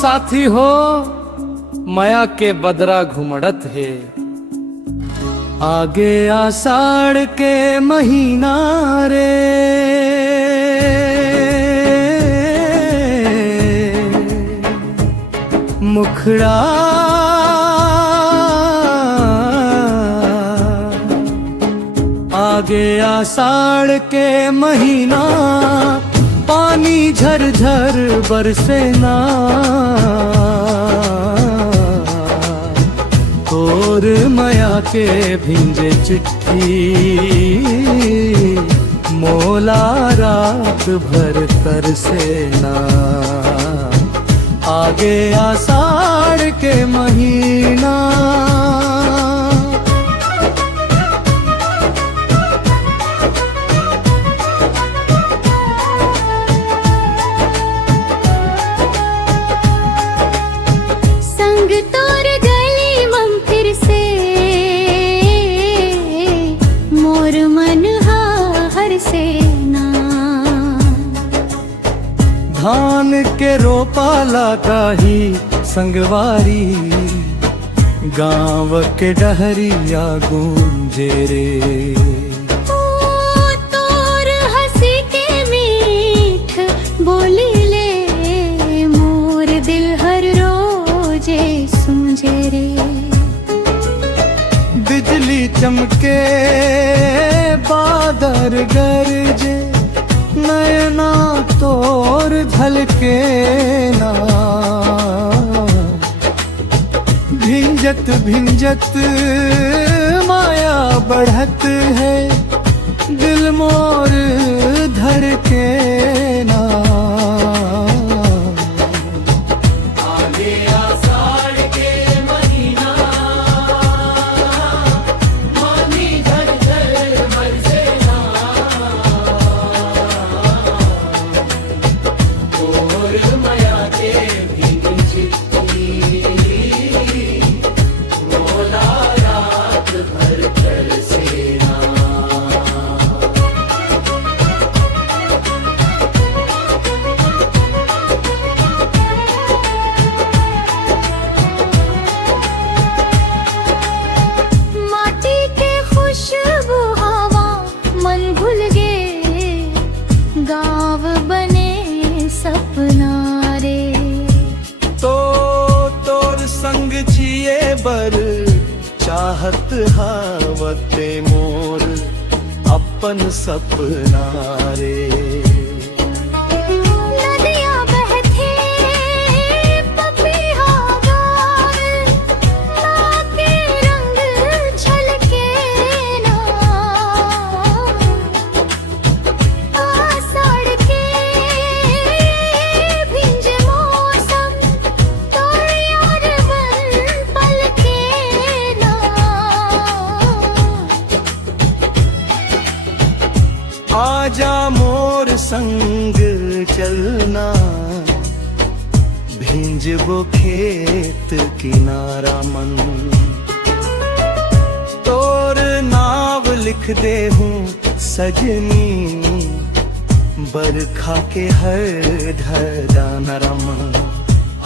साथी हो माया के बदरा घुमड़त है, आगे आषाढ़ के महीना रे। मुखड़ा आगे आषाढ़ के महीना, पानी झरझर बरसे ना। और माया के भिंजे चिट्ठी, मोला रात भर तरसे ना। आगे आषाढ़ के महीना। संग तोर गली मम फिर से, मोर मन हर से ना। धान के रोपाला काही संगवारी, गाँव के डहरिया गूंजे रे। तोर हंसी के मीठ बोली ले, मोर दिल हर रोजे सूंझे रे। बिजली चमके बादल गरजे, नैना तोर झलके ना। भिंजत भिंजत माया बढ़त है, दिल मोर धड़के ना। आगे आषाढ़ के महीना, पानी झरझर बरसे ना। और माया के भीगी चिट्ठी, मोला रात भर तरसे ना। माटी के खुशबू हवा मन भूल गे, गाँव बने सपना रे। तो तोर संग जिए बर चाहत हावते मोर अपन सपना रे। नदियाँ बहते पपीहा गावे, ताके रंग झलके ना। आषाढ़ के भिंजे मौसम, तोर यार बन पलके ना। आजा मोर संग चलना, भिंजबो खेत किनारा मन। तोर नाव लिख दे हूँ सजनी, बरखा के हर धरा नरम।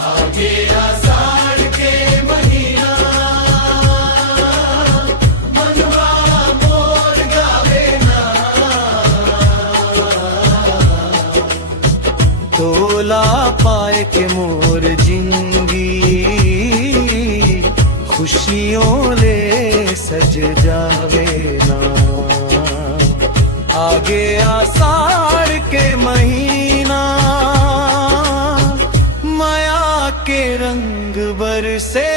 आगे आषाढ़ के महीना, मनवा मोर गावे ना। तोला पाए के मोर जिंदगी, खुशियों ले सज जावे ना। आगे आषाढ़ के महीना, माया के रंग बरसे